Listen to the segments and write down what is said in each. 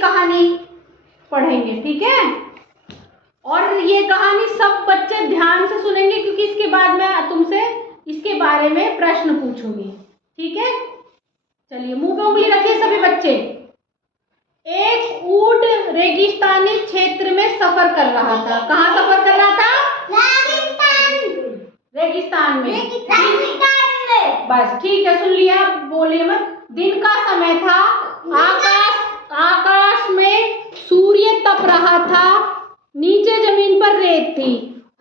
कहानी पढ़ेंगे, ठीक है। और ये कहानी सब बच्चे ध्यान से सुनेंगे क्योंकि इसके बाद मैं तुमसे इसके बारे में प्रश्न पूछूंगी, ठीक है। चलिए मुंह पे उंगली रखिए सभी बच्चे। एक ऊंट रेगिस्तानी क्षेत्र में सफर कर रहा था। कहाँ सफर कर रहा था? रेगिस्तान में। बस ठीक है, सुन लिया, बोलिए मत। दिन का समय था, आकाश में सूर्य तप रहा था, नीचे जमीन पर रेत थी।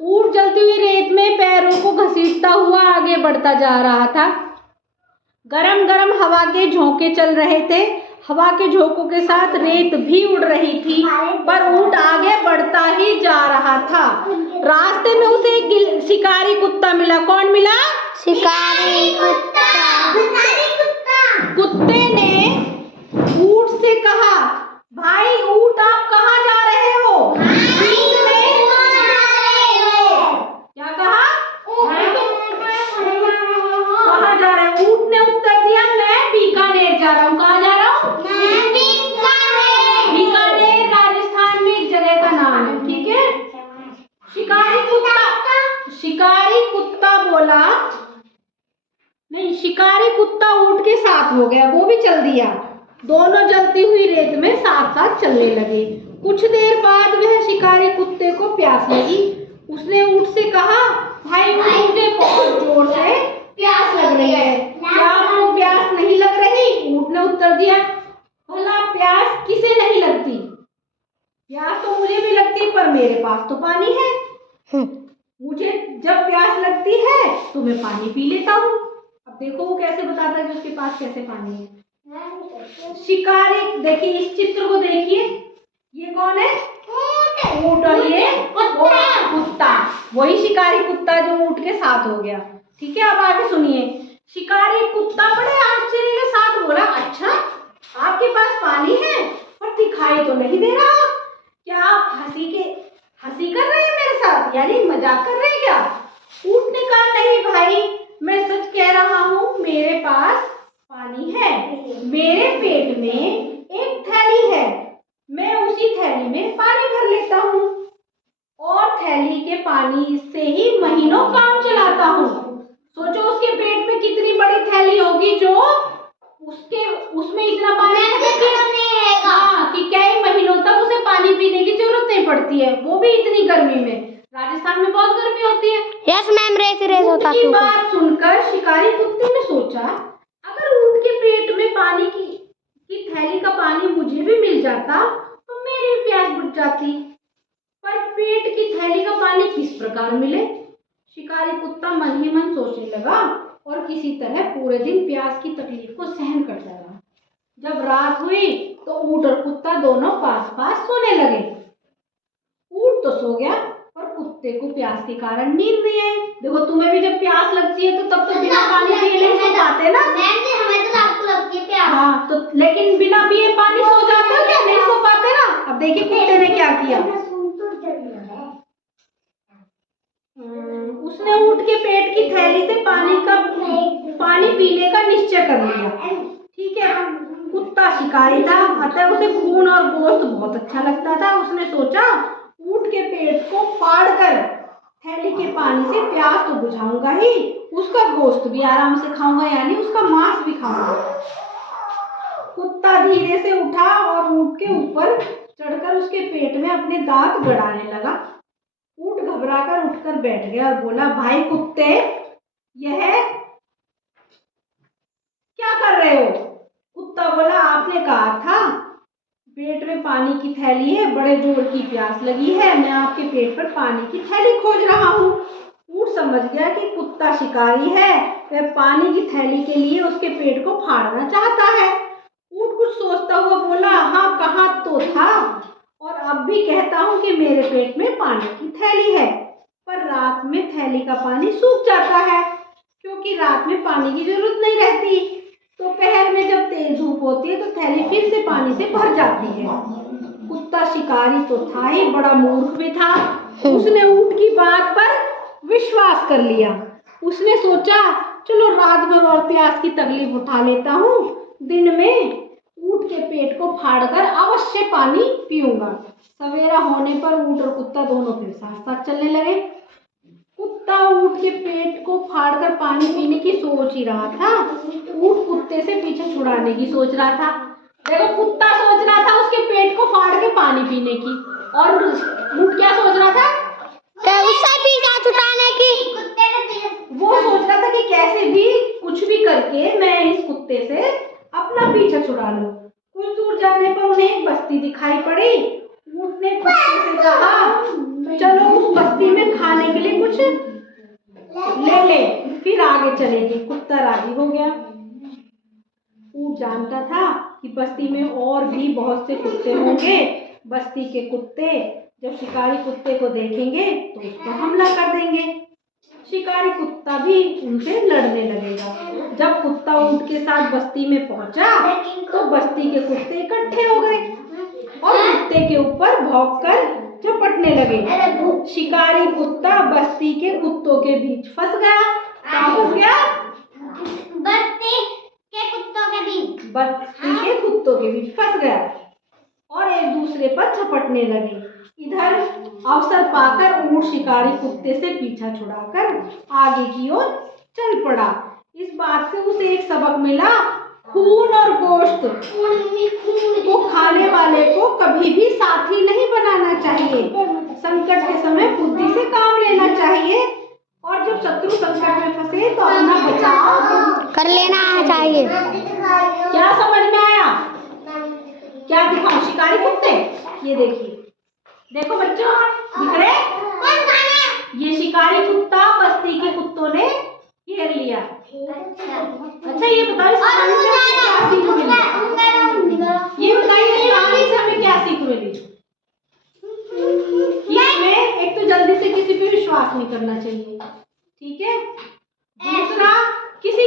ऊंट जलती हुई रेत में पैरों को घसीटता हुआ आगे बढ़ता जा रहा था। गरम गरम हवा के झोंके चल रहे थे। हवा के झोंकों के साथ रेत भी उड़ रही थी, पर ऊंट आगे बढ़ता ही जा रहा था। रास्ते में उसे एक शिकारी कुत्ता मिला। कौन मिला? शिकारी कुत्ता। कुत्ते ने ऊंट से कहा, भाई ऊंट आप कहाँ जा रहे हो? क्या कहा? कहाँ जा रहे हो? ऊंट ने उत्तर दिया, मैं बीकानेर जा रहा हूँ। कहाँ जा रहा हूँ? बीकानेर राजस्थान में एक जगह का नाम है, ठीक है। शिकारी कुत्ता बोला, नहीं, शिकारी कुत्ता ऊंट के साथ हो गया, वो भी चल दिया। दोनों जलती हुई रेत में साथ साथ चलने लगे। कुछ देर बाद वह शिकारी कुत्ते को प्यास लगी। उसने ऊंट से कहा, भाई मुझे बहुत जोर से प्यास लग रही है, क्या आपको प्यास नहीं लग रही? ऊंट ने उत्तर दिया, भला प्यास किसे नहीं लगती? प्यास तो मुझे भी लगती, पर मेरे पास तो पानी है। मुझे जब प्यास लगती है तो मैं पानी पी लेता हूँ। अब देखो वो कैसे बताता है कि उसके पास कैसे पानी है। शिकारी, देखिए इस चित्र को देखिए, ये कौन है? ऊंट। और ये कुत्ता, वही शिकारी कुत्ता जो ऊंट के साथ हो गया, ठीक है। अब आगे सुनिए। शिकारी कुत्ता बड़े आश्चर्य के साथ बोला, अच्छा आपके पास पानी है पर दिखाई तो नहीं दे रहा, क्या आप हंसी कर रहे हैं मेरे साथ, यानी मजाक कर रहे हैं क्या? ऊंट ने कहा, नहीं भाई, मैं सच कह रहा हूँ, मेरे पास पानी है। मेरे पेट में एक थैली है, मैं उसी थैली में पानी भर लेता हूँ और थैली के पानी से ही महीनों काम चलाता हूँ। सोचो उसके पेट में कितनी बड़ी थैली होगी जो उसमें इतना पानी कि कई महीनों तक उसे पानी पीने की जरूरत नहीं पड़ती है, वो भी इतनी गर्मी में। राजस्थान में बहुत गर्मी होती है। यस मैम, रेस होता है। बात सुनकर शिकारी कुत्ते ने सोचा, अगर ऊंट के पेट में पानी की थैली का पानी मुझे भी मिल जाता तो मेरी भी प्यास बुझ जाती, पर पेट की थैली का पानी किस प्रकार मिले? शिकारी कुत्ता मन ही मन सोचने लगा और किसी तरह पूरे दिन प्यास की तकलीफ को सहन करता रहा। जब रात हुई तो ऊंट और कुत्ता दोनों पास पास सोने लगे। ऊंट तो सो गया और कुत्ते को प्यास के कारण नींद नहीं आई। देखो तुम्हें भी जब प्यास लगती है तो तब तो बिना पानी पिए नहीं सो पाते ना। हमें तो रात को लगती है प्यास। हाँ, तो लेकिन बिना पिए पानी सो जाते हो क्या? नहीं सो पाते ना। अब देखिए कुत्ते ने क्या किया। उसने ऊंट के पेट की थैली से पानी पीने का निश्चय कर लिया, ठीक है। कुत्ता शिकारी था, अतः उसे खून और गोश्त बहुत अच्छा लगता था। उसने सोचा, ऊंट के पेट को फाड़कर थैली के पानी से प्यास तो बुझाऊंगा ही, उसका गोश्त भी आराम से खाऊंगा, यानी उसका मांस भी खाऊंगा। कुत्ता धीरे से उठा और ऊंट के ऊपर चढ़कर उसके पेट में अपने दांत गड़ाने लगा। ऊंट घबराकर उठकर बैठ गया और बोला, भाई कुत्ते, यह क्या कर रहे हो? कुत्ता बोला, आपने कहा था पेट में पानी की थैली है, बड़े जोर की प्यास लगी है, मैं आपके पेट पर पानी की थैली खोज रहा हूँ। ऊंट समझ गया कि कुत्ता शिकारी है, वह पानी की थैली के लिए उसके पेट को फाड़ना चाहता है। ऊंट कुछ सोचता हुआ बोला, हाँ कहा तो था, और अब भी कहता हूँ कि मेरे पेट में पानी की थैली है, पर रात में थैली का पानी सूख जाता है, क्योंकि रात में पानी की जरूरत नहीं रहती। दोपहर में जब तेज धूप होती है तो थैली फिर से पानी से भर जाती है। कुत्ता शिकारी तो था ही, बड़ा मूर्ख भी था। उसने ऊंट की बात पर विश्वास कर लिया। उसने सोचा, चलो रात भर और प्यास की तकलीफ उठा लेता हूँ, दिन में ऊंट ऊंट के पेट को फाड़कर अवश्य पानी पीऊंगा। सवेरा होने पर ऊंट और कुत्ता दोनों फिर साथ साथ चलने लगे। कुत्ता ऊंट के पेट को फाड़कर पानी पीने की सोच ही रहा था। ऊंट कुत्ते से पीछे छुड़ाने की सोच रहा था। देखो, कुत्ता सोच रहा था उसके पेट को फाड़ के पानी पीने की, और ऊंट क्या सोच रहा था? उससे पीछा छुड़ाने की। वो सोच रहा था कि कैसे भी कुछ भी करके मैं इस कुत्ते से अपना पीछा छुड़ा लूं। कुछ दूर जाने पर उन्हें एक बस्ती दिखाई पड़ी। ऊंट ने कुत्ते से कहा, चलो उस बस्ती में खाने के लिए कुछ ले ले, फिर आगे चलेंगे। कुत्ता राजी हो गया। ऊंट जानता था कि बस्ती में और भी बहुत से कुत्ते होंगे। बस्ती के कुत्ते जब शिकारी कुत्ते को देखेंगे तो उस पर हमला कर देंगे। शिकारी कुत्ता भी उनसे लड़ने लगेगा। जब कुत्ता ऊंट के साथ बस्ती में पहुंचा तो बस्ती के कुत्ते इकट्ठे हो गए और कुत्ते के ऊपर भौंककर झपटने लगे। शिकारी कुत्ता बस्ती के कुत्तों के बीच फंस गया। कहाँ फंस गया? बस्ती के कुत्तों के बीच फंस गया और एक दूसरे पर झपटने लगे। इधर अवसर पाकर ऊंट शिकारी कुत्ते से पीछा छुड़ाकर आगे की ओर चल पड़ा। इस बात से उसे एक सबक मिला, खून और गोश्त को खाने वाले को कभी भी साथी नहीं बनाना चाहिए। संकट के समय बुद्धि से काम लेना चाहिए और जब शत्रु संकट में फंसे तो अपना बचाव कर लेना चाहिए। क्या समझ में आया? क्या दिखाऊं? शिकारी कुत्ते, ये देखिए, देखो बच्चों, दिख रहे? ये शिकारी कुत्ता बस्ती के कुत्तों ने घेर लिया। अच्छा, ये बताओ इस कहानी से हमें क्या सीख मिली? ये बताइए इस कहानी से हमें क्या सीख मिली? इसमें एक तो जल्दी से किसी पे विश्वास नहीं करना चाहिए, ठीक है? दूसरा, किसी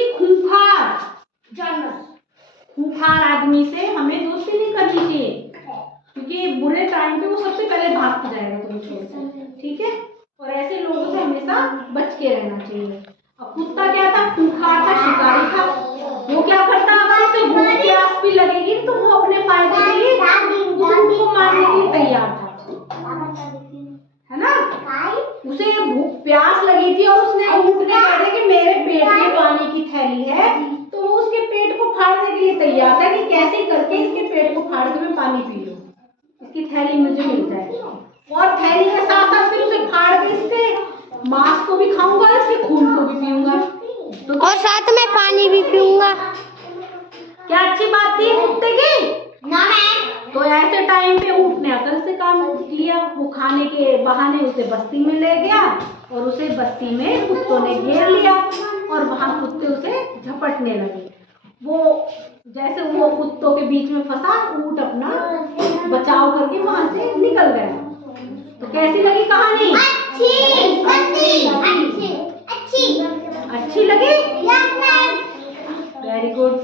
खूंखार आदमी से हमें दोस्ती नहीं करनी चाहिए, क्योंकि बुरे टाइम पे वो सबसे पहले भाग के जाएगा तुम्हें छोड़कर, ठीक है? और ऐसे लोगों से हमेशा बच के रहना चाहिए। अब कुत्ता क्या था? खूंखार था, शिकारी था। वो क्या करता? अगर उसे भूख प्यास भी लगेगी तो वो अपने फायदे के लिए उस ऊंट को मारने के लिए तैयार था, है ना? उसे भूख प्यास लगी थी और उसने ऊंट ने कह दिया कि मेरे पेट में पानी की थैली है, तो वो उसके पेट को फाड़ने के लिए तैयार था कि कैसे करके इसके पेट को फाड़ के मैं पानी पी लूं, इसकी थैली मुझे मिल जाए। और थैली के साथ साथ फिर उसे फाड़ के इसके मांस को भी खाऊंगा, इसके खून को भी पीऊंगा, तो और साथ में पानी भी पीऊंगा। क्या अच्छी बात थी कुत्ते की? ना मैम। तो ऐसे टाइम पे ऊंट ने अकल से काम लिया। वो खाने के बहाने उसे बस्ती में ले गया और उसे बस्ती में कुत्तों ने घेर लिया और वहां कुत्ते उसे झपटने लगे। वो जैसे वो कुत्तों के बीच में फंसा, ऊंट अपना बचाव करके वहां से निकल गया। तो कैसी लगी कहानी? अच्छी लगी? Very good.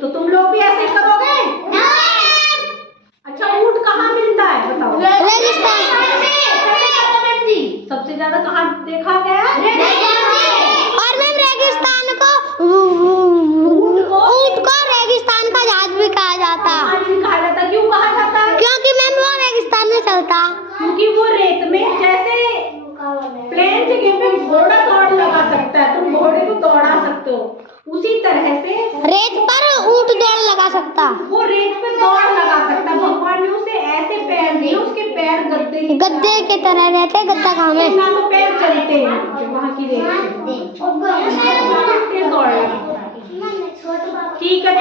तो तुम लोग भी ऐसे करोगे? अच्छा, ऊंट कहाँ मिलता है बताओ? रेगिस्तान। सबसे ज्यादा कहाँ देखा गया? और मैम रेगिस्तान को ऊंट को रेगिस्तान का जहाज भी कहा जाता। कहा जाता, क्यों कहा जाता है? क्योंकि मैम वो रेगिस्तान में चलता। क्योंकि वो रेत में, जैसे प्लेन जगह पे घोड़ा दौड़ लगा सकता है, तुम घोड़े को दौड़ा सकते हो, उसी तरह से रेत पर ऊंट दौड़ लगा सकता। वो रेत पे दौड़ लगा सकता। भगवान ने उसे ऐसे पैर दिए, उसके पैर गद्दे के तरह रहते। गद्दा कहाँ में? ना तो पैर चलते हैं वहाँ की रेत पे दौड़ लगा। ठीक है, तो